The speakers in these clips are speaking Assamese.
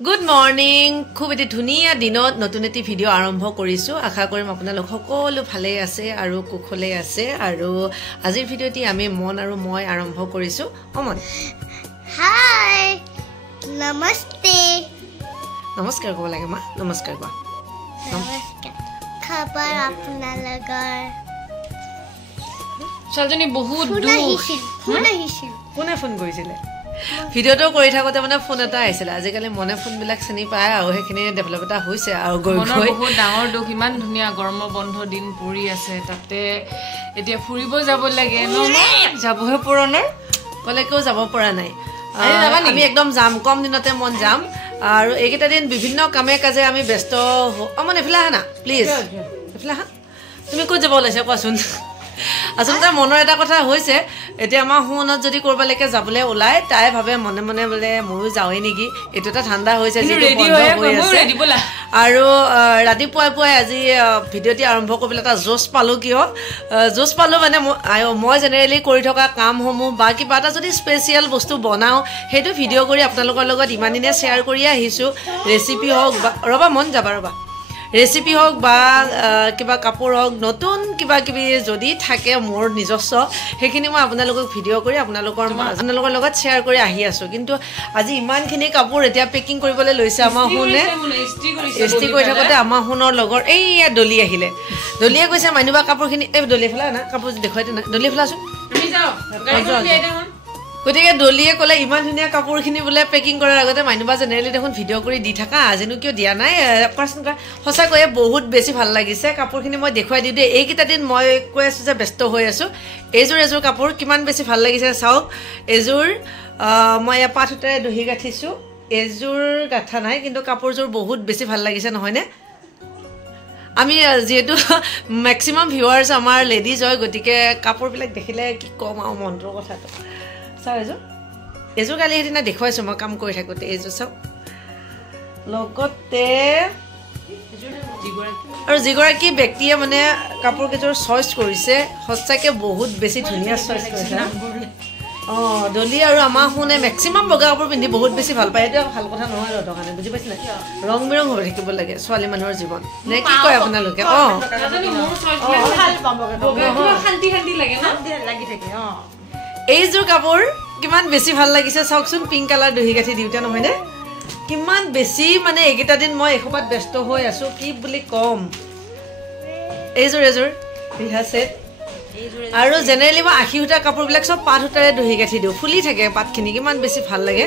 Good morning. খুব এটি ধুনিয়া দিনত নতুন এটি ভিডিও আৰম্ভ কৰিছো আশা কৰিম আপোনালোক সকলো ভালে আছে আৰু কুশলে আছে আৰু আজিৰ ভিডিওটি আমি মন আৰু মই আৰম্ভ কৰিছো অমন হাই নমস্তে নমস্কাৰ ক'ব লাগে মা নমস্কাৰ কোৱা নমস্কাৰ খবৰ আপোনালোকৰ চালজনী বহুত দুখ কোনে ফোন কৰিছিলে ভিডিওটো কৰি থাকোতে মানে ফোন এটা আহিছিল আজিকালি মনে ফোন বিলাক চিনি পায় আৰু হেখিনি ডেভেলপ এটা হৈছে আৰু গৈ গৈ বহুত ডাঙৰ দুখ ইমান ধুনিয়া গৰম বন্ধ দিন পৰি আছে তাতে এতিয়া ফুৰিব যাব লাগে যাবহে পুৰণৰ কলেকেও যাব পৰা নাই আমি একদম যাম কম দিনতে মন যাম আৰু এইকেইটা দিন বিভিন্ন কামে কাজে আমি ব্যস্ত মানে এফালে আহা না প্লিজ এফালে আহা তুমি ক'ত যাব ওলাইছা কোৱাচোন আসলতে মনৰ এটা কথা হৈছে এতিয়া আমাৰ হুনত যদি কৰবালৈকে যাবলৈ ওলাই তাই ভাবে মনে মনে বোলে ময়ো যাওঁই নেকি এইটো এটা ঠাণ্ডা হৈছে আৰু ৰাতিপুৱাই পুৱাই আজি ভিডিঅ'টি আৰম্ভ কৰিবলৈ এটা জোচ পালোঁ কিয় জোচ পালোঁ মানে মই জেনেৰেলি কৰি থকা কামসমূহ বা কিবা এটা যদি স্পেচিয়েল বস্তু বনাওঁ সেইটো ভিডিঅ' কৰি আপোনালোকৰ লগত ইমান দিনে শ্বেয়াৰ কৰিয়ে আহিছোঁ ৰেচিপি হওক বা ৰ'বা মন যাবা ৰ'বা ৰেচিপি হওক বা কিবা কাপোৰ হওক নতুন কিবা কিবি যদি থাকে মোৰ নিজস্ব সেইখিনি মই আপোনালোকক ভিডিঅ' কৰি আপোনালোকৰ লগত শ্বেয়াৰ কৰি আহি আছোঁ কিন্তু আজি ইমানখিনি কাপোৰ এতিয়া পেকিং কৰিবলৈ লৈছে আমাৰ শুনে ইস্ত্ৰি কৰি থাকোঁতে আমাৰ শুনৰ লগৰ এইয়া দলি আহিলে দলিয়ে কৈছে মানুহবা কাপোৰখিনি এই দলিয়ে ফেলা না কাপোৰ দেখুৱাই দে না দলিয়ে ফেলাচোন গতিকে দলিয়ে ক'লে ইমান ধুনীয়া কাপোৰখিনি বোলে পেকিং কৰাৰ আগতে মানুহবা জেনেৰেলি দেখোন ভিডিঅ' কৰি দি থাকা আজিনো কিয় দিয়া নাই কোৱাচোন কোৱা সঁচাকৈয়ে বহুত বেছি ভাল লাগিছে কাপোৰখিনি মই দেখুৱাই দিওঁ দেই এইকেইটা দিন মই কৈ আছোঁ যে ব্যস্ত হৈ আছোঁ এযোৰ কাপোৰ কিমান বেছি ভাল লাগিছে চাওক এযোৰ মই পাত সূতাৰে দহি গাঁঠিছোঁ এযোৰ গাঁঠা নাই কিন্তু কাপোৰযোৰ বহুত বেছি ভাল লাগিছে নহয়নে আমি যিহেতু মেক্সিমাম ভিউৱাৰ্ছ আমাৰ লেডিজ হয় গতিকে কাপোৰবিলাক দেখিলে কি ক'ম আৰু মনটোৰ কথাটো চাওঁ এযোৰ কালি সেইদিনা দেখুৱাইছোঁ মই কাম কৰি থাকোঁতে এইযোৰ চাওক লগতে আৰু যিগৰাকী ব্যক্তিয়ে মানে কাপোৰকেইযোৰ চইচ কৰিছে সঁচাকৈ বহুত বেছি ধুনীয়া চইচ কৰিছে অঁ দলি আৰু আমাৰ শুনে মেক্সিমাম বগা কাপোৰ পিন্ধি বহুত বেছি ভাল পায় সেইটো ভাল কথা নহয় আৰু কাৰণে বুজি পাইছে নাই ৰং বিৰং হৈ থাকিব লাগে ছোৱালী মানুহৰ জীৱন নে কি কয় আপোনালোকে অঁ এইযোৰ কাপোৰ কিমান বেছি ভাল লাগিছে চাওকচোন পিংক কালাৰ দহি গাঁঠি দিওঁতে নহয়নে কিমান বেছি মানে এইকেইটা দিন মই এসোপাত ব্যস্ত হৈ আছোঁ কি বুলি ক'ম এইযোৰ ৰিহা ছেট আৰু জেনেৰেলি মই আশী সূতাৰ কাপোৰবিলাক চব পাত সূতাৰে দহি গাঁঠি দিওঁ ফুলি থাকে পাতখিনি কিমান বেছি ভাল লাগে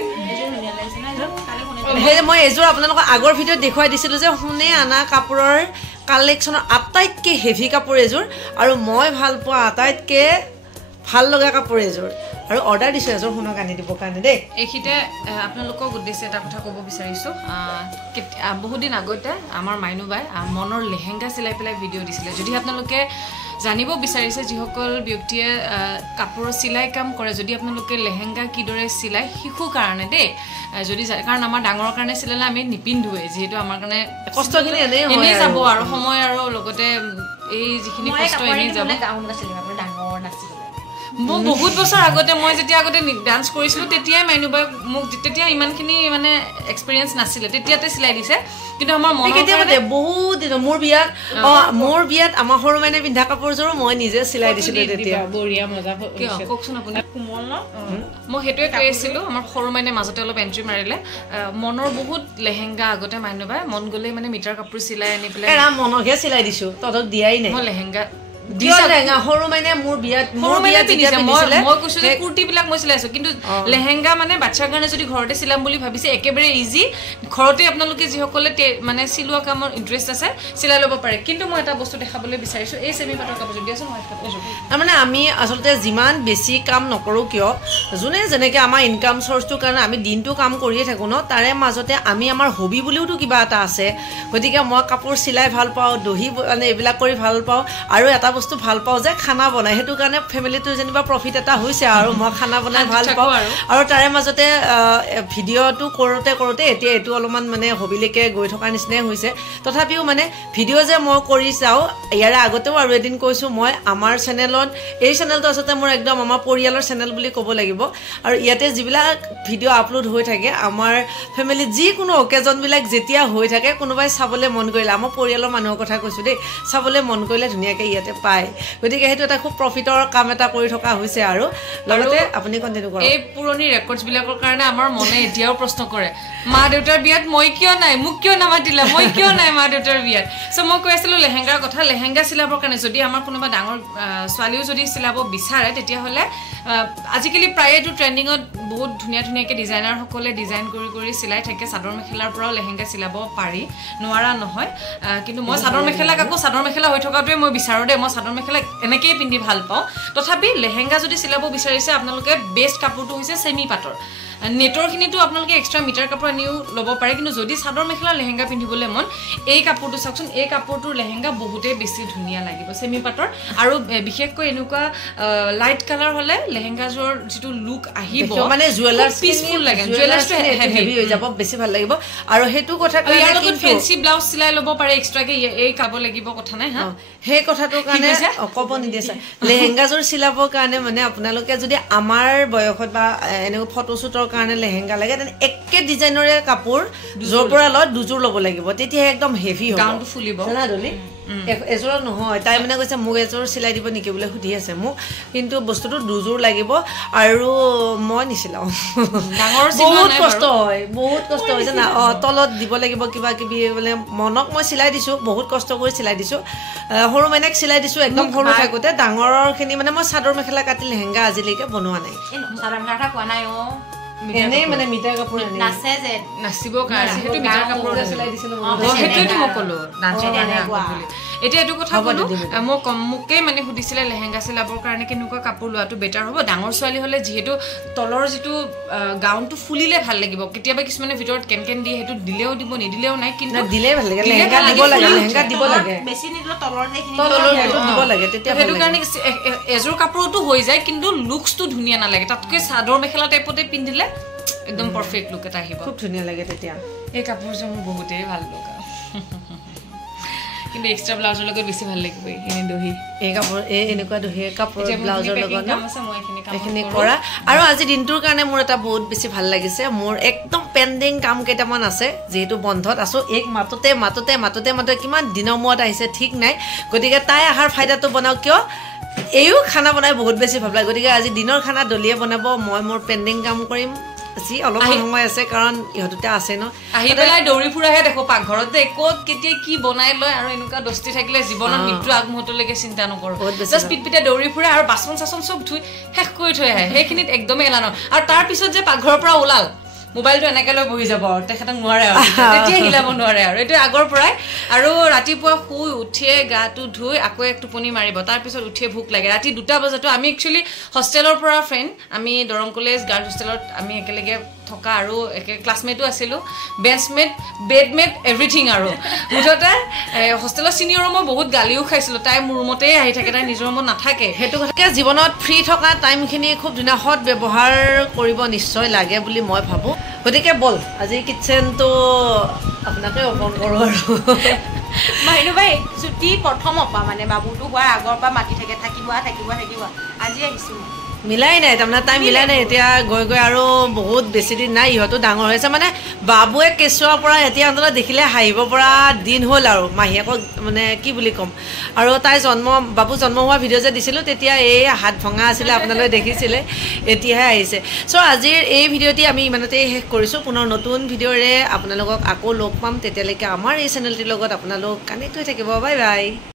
সেই মই এইযোৰ আপোনালোকক আগৰ ভিডিঅ'ত দেখুৱাই দিছিলোঁ যে শুনে অনা কাপোৰৰ কালেকশ্যনৰ আটাইতকৈ হেভি কাপোৰ এযোৰ আৰু মই ভাল পোৱা আটাইতকৈ ভাল লগা কাপোৰ এযোৰ আৰু অৰ্ডাৰ দিছোঁ এযোৰ শুনক আনি দিবৰ কাৰণে দেই এইখিতে আপোনালোকক উদ্দেশ্যে এটা কথা ক'ব বিচাৰিছোঁ বহুত দিন আগতে আমাৰ মাইনুবাই মনৰ লেহেংগা চিলাই পেলাই ভিডিঅ' দিছিলে যদি আপোনালোকে জানিব বিচাৰিছে যিসকল ব্যক্তিয়ে কাপোৰৰ চিলাই কাম কৰে যদি আপোনালোকে লেহেংগা কিদৰে চিলাই শিশুৰ কাৰণে দেই যদি কাৰণ আমাৰ ডাঙৰৰ কাৰণে চিলালে আমি নিপিন্ধোৱে যিহেতু আমাৰ কাৰণে কষ্টখিনি এনেই যাব আৰু সময় আৰু লগতে এই যিখিনি কষ্ট এনেই যাব মই বহুত বছৰ আগতে মই যেতিয়া আগতে ডান্স কৰিছিলোঁ তেতিয়াই মাইনুবাই মোক তেতিয়া ইমানখিনি মানে এক্সপিৰিয়েঞ্চ নাছিলে তেতিয়াতে চিলাই দিছে কিন্তু আমাৰ বহুত দিন মোৰ বিয়াত আমাৰ সৰু মানে পিন্ধা কাপোৰযোৰো মই নিজে চিলাই দিছিলোঁ তেতিয়া বঢ়িয়া মজা কওকচোন আপুনি কোমল ন মই সেইটোৱে কৈ আছিলোঁ আমাৰ সৰু মানে মাজতে অলপ এণ্ট্ৰি মাৰিলে মনৰ বহুত লেহেংগা আগতে মাইনুবাই মন গ'লেই মানে মিটাৰ কাপোৰ চিলাই আনি পেলাই মনকহে চিলাই দিছোঁ তহঁতক দিয়াই নাই মই লেহেংগা সৰু মানে মোৰ বিয়াত মই কৈছো যে কুৰ্তি বিলাক মই চিলাইছো কিন্তু লেহেংগা মানে বাচ্চাৰ কাৰণে যদি ঘৰতে চিলাম বুলি ভাবিছে একেবাৰে ইজি ঘৰতে আপোনালোকে যিসকলে মানে চিলোৱা কামৰ ইণ্টাৰেষ্ট আছে চিলাই ল'ব পাৰে কিন্তু মই এটা বস্তু দেখাবলৈ বিচাৰিছো এই চেমি পাটৰ কাপোৰযোৰ দিয়াচোন তাৰমানে আমি আচলতে যিমান বেছি কাম নকৰোঁ কিয় যোনে যেনেকৈ আমাৰ ইনকাম চ'ৰ্চটোৰ কাৰণে আমি দিনটো কাম কৰিয়ে থাকোঁ ন তাৰে মাজতে আমি আমাৰ হবি বুলিওতো কিবা এটা আছে গতিকে মই কাপোৰ চিলাই ভাল পাওঁ দহি মানে এইবিলাক কৰি ভাল পাওঁ আৰু এটা বস্তু ভাল পাওঁ যে খানা বনাই সেইটো কাৰণে ফেমিলিটো যেনিবা প্ৰফিট এটা হৈছে আৰু মই খানা বনাই ভাল পাওঁ আৰু তাৰে মাজতে ভিডিঅ'টো কৰোঁতে এতিয়া এইটো অলপমান মানে হবিলৈকে গৈ থকাৰ নিচিনাই হৈছে তথাপিও মানে ভিডিঅ' যে মই কৰি চাওঁ ইয়াৰে আগতেও আৰু এদিন কৈছোঁ মই আমাৰ চেনেলত এই চেনেলটো আচলতে মোৰ একদম আমাৰ পৰিয়ালৰ চেনেল বুলি ক'ব লাগিব আৰু ইয়াতে যিবিলাক ভিডিঅ' আপলোড হৈ থাকে আমাৰ ফেমিলিত যিকোনো অকেজনবিলাক যেতিয়া হৈ থাকে কোনোবাই চাবলৈ মন কৰিলে আমাৰ পৰিয়ালৰ মানুহৰ কথা কৈছোঁ দেই চাবলৈ মন কৰিলে ধুনীয়াকৈ ইয়াতে পায় গতিকে সেইটো এটা খুব প্ৰফিটৰ কাম এটা কৰি থকা হৈছে আৰু লগতে আপুনি কণ্টিনিউ কৰক এই পুৰণি ৰেকৰ্ডছবিলাকৰ কাৰণে আমাৰ মনে এতিয়াও প্ৰশ্ন কৰে মা দেউতাৰ বিয়াত মই কিয় নাই মোক কিয় নামাতিলা মই কিয় নাই মা দেউতাৰ বিয়াত চ' মই কৈ আছিলোঁ লেহেংগাৰ কথা লেহেংগা চিলাবৰ কাৰণে যদি আমাৰ কোনোবা ডাঙৰ ছোৱালীও যদি চিলাব বিচাৰে তেতিয়াহ'লে আজিকালি প্ৰায়ে এইটো ট্ৰেণ্ডিঙত বহুত ধুনীয়াকৈ ডিজাইনাৰসকলে ডিজাইন কৰি চিলাই থাকে চাদৰ মেখেলাৰ পৰাও লেহেংগা চিলাব পাৰি নোৱাৰা নহয় কিন্তু মই চাদৰ মেখেলাক আকৌ চাদৰ মেখেলা হৈ থকাটোৱে মই বিচাৰোঁ দেই মই চাদৰ মেখেলা এনেকৈয়ে পিন্ধি ভাল পাওঁ তথাপি লেহেংগা যদি চিলাব বিচাৰিছে আপোনালোকে বেষ্ট কাপোৰটো হৈছে চেমি পাটৰ নেটৰখিনিতো আপোনালোকে এক্সট্ৰা মিটাৰ কাপোৰ আনিও ল'ব পাৰে কিন্তু যদি চাদৰ মেখেলা লেহেংগা পিন্ধিবলৈ মন এই কাপোৰটো চাওকচোন এই কাপোৰটোৰ লেহেংগা বহুতেই বেছি ধুনীয়া লাগিব চেমি পাটৰ আৰু বিশেষকৈ এনেকুৱা লাইট কালাৰ হ'লে লেহেংগাযোৰ যিটো লুক আহিব মানে জুৱেলাৰ্ছ পিচফুল লাগে জুৱেলাৰ্ছটো হেভি হৈ যাব বেছি ভাল লাগিব আৰু সেইটো কথা ইয়াৰ লগত ফেঞ্চি ব্লাউজ চিলাই ল'ব পাৰে এক্সট্ৰাকৈ এই কাব লাগিব কথা নাই হা সেই কথাটোৰ কাৰণে ক'ব নিদিয়ে ছাৰ লেহেংগাযোৰ চিলাবৰ কাৰণে মানে আপোনালোকে যদি আমাৰ বয়সত বা এনেকুৱা ফটোশ্বুটৰ কাৰণে লেহেংগা লাগে তেনে একে ডিজাইনৰে কাপোৰ য'ৰ পৰা লয় দুযোৰ ল'ব লাগিব তেতিয়াহে একদম হেভি হ'ব গাউনটো ফুলিব জানা দলি এযোৰ নহয় তাই মানে কৈছে মোক এযোৰ চিলাই দিব নেকি বুলি সুধি আছে মোক কিন্তু বস্তুটো দুযোৰ লাগিব আৰু মই নিচিলাওঁ বহুত কষ্ট হয় জানা তলত দিব লাগিব কিবা কিবি বোলে মনক মই চিলাই দিছোঁ বহুত কষ্ট কৰি চিলাই দিছোঁ সৰু মাইনাক চিলাই দিছোঁ একদম সৰু থাকোঁতে ডাঙৰৰখিনি মানে মই চাদৰ মেখেলা কাটি লেহেংগা আজিলৈকে বনোৱা নাই এনেই মানে মিটাৰ কাপোৰ নাচে যে নাচিবৰ কাৰণে সেইটো মিটাৰ কাপোৰ চিলাই দিছিলোঁ সেইটোৱেতো মই ক'লোঁ নাচৰ কাৰণে বুলি এতিয়া এইটো কথা ক'লোঁ মই মোকেই মানে সুধিছিলে লেহেংগা চিলাবৰ কাৰণে কেনেকুৱা কাপোৰ লোৱাটো বেটাৰ হ'ব ডাঙৰ ছোৱালী হ'লে যিহেতু তলৰ যিটো গাউনটো ফুলিলে ভাল লাগিব কেতিয়াবা কিছুমানে ভিতৰত কেন দিয়ে সেইটো দিলেও দিব নিদিলেও নাই কিন্তু দিলেই ভাল লাগে লেহেংগা দিব লাগে বেছি নিদিলেও তলৰ দিব লাগে তেতিয়া সেইটো কাৰণে এযোৰ কাপোৰতো হৈ যায় কিন্তু লুকছটো ধুনীয়া নালাগে তাতকৈ চাদৰ মেখেলা টাইপতে পিন্ধিলে একদম পাৰফেক্ট লুক এটা আহিব খুব ধুনীয়া লাগে তেতিয়া এই কাপোৰযোৰ মোৰ বহুতেই ভাল লগা কিন্তু এক্সট্ৰা ব্লাউজৰ লগত বেছি ভাল লাগিব এইখিনি দহি এই কাপোৰ এই এনেকুৱা দহি কাপোৰ ব্লাউজৰ লগত এইখিনি কৰা কৰা আৰু আজি দিনটোৰ কাৰণে মোৰ এটা বহুত বেছি ভাল লাগিছে মোৰ একদম পেণ্ডিং কাম কেইটামান আছে যিহেতু বন্ধত আছোঁ এক মাতোতে কিমান দিনৰ মূৰত আহিছে ঠিক নাই গতিকে তাই অহাৰ ফাইদাটো বনাওঁ কিয় এইও খানা বনাই বহুত বেছি ভাল লাগে গতিকে আজি দিনৰ খানা দলিয়ে বনাব মই মোৰ পেণ্ডিং কাম কৰিম আজি অলপ সময় আছে কাৰণ ইহঁততে আছে ন আহি পেলাই দৌৰি ফুৰাহে দেখো পাকঘৰতে ক'ত কেতিয়া কি বনাই লয় আৰু এনেকুৱা দস্তি থাকিলে জীৱনত মৃত্যু আগমুহূৰ্তলৈকে চিন্তা নকৰোঁ জাষ্ট পিটপিটে দৌৰি ফুৰে আৰু বাচন চাচন চব ধুই শেষ কৰি থৈ আহে সেইখিনিত একদমেই এলাহ নহয় আৰু তাৰপিছত যে পাকঘৰৰ পৰা ওলাল মোবাইলটো এনেকৈ লৈ বহি যাব আৰু তেখেতক নোৱাৰে আৰু তেতিয়া হিলাব নোৱাৰে আৰু এইটো আগৰ পৰাই আৰু ৰাতিপুৱা শুই উঠিয়ে গাটো ধুই আকৌ এক টোপনি মাৰিব তাৰপিছত উঠিয়ে ভোক লাগে ৰাতি 2টা বজাতো আমি একচুৱেলি হোষ্টেলৰ পৰা ফ্ৰেণ্ড আমি দৰং কলেজ গাৰ্লছ হোষ্টেলত আমি একেলগে থকা আৰু একে ক্লাছমেটো আছিলোঁ বেঞ্চমেট বেডমেট এভৰিথিং আৰু মুঠতে হোষ্টেলৰ চিনিয়ৰো মই বহুত গালিও খাইছিলোঁ তাই মোৰ ৰুমতেই আহি থাকে তাই নিজৰ ৰুমত নাথাকে সেইটো কথাকে জীৱনত ফ্ৰী থকা টাইমখিনি খুব ধুনীয়া সৎ ব্যৱহাৰ কৰিব নিশ্চয় লাগে বুলি মই ভাবোঁ গতিকে বল আজি কিটচেনটো আপোনাকে অৰ্পণ কৰোঁ আৰু মাইনু বাই ছুটি প্ৰথমৰ পৰা মানে বাবুটো হোৱাৰ আগৰ পৰা মাতি থাকে থাকিব আজি আহিছোঁ মিলাই নাই তাৰমানে তাই মিলাই নাই এতিয়া গৈ আৰু বহুত বেছি দিন নাই ইহঁতো ডাঙৰ হৈছে মানে বাবুৱে কেঁচুৱাৰ পৰা এতিয়া অন্তত দেখিলে হাঁহিব পৰা দিন হ'ল আৰু মাহীয়েকক মানে কি বুলি ক'ম আৰু তাই বাবু জন্ম হোৱা ভিডিঅ' যে দিছিলোঁ তেতিয়া এই হাত ভঙা আছিলে আপোনালোকে দেখিছিলে এতিয়াহে আহিছে চ' আজিৰ এই ভিডিঅ'টি আমি ইমানতেই শেষ কৰিছোঁ পুনৰ নতুন ভিডিঅ'ৰে আপোনালোকক আকৌ লগ পাম তেতিয়ালৈকে আমাৰ এই চেনেলটিৰ লগত আপোনালোক কানেক্ট হৈ থাকিব বাই বাই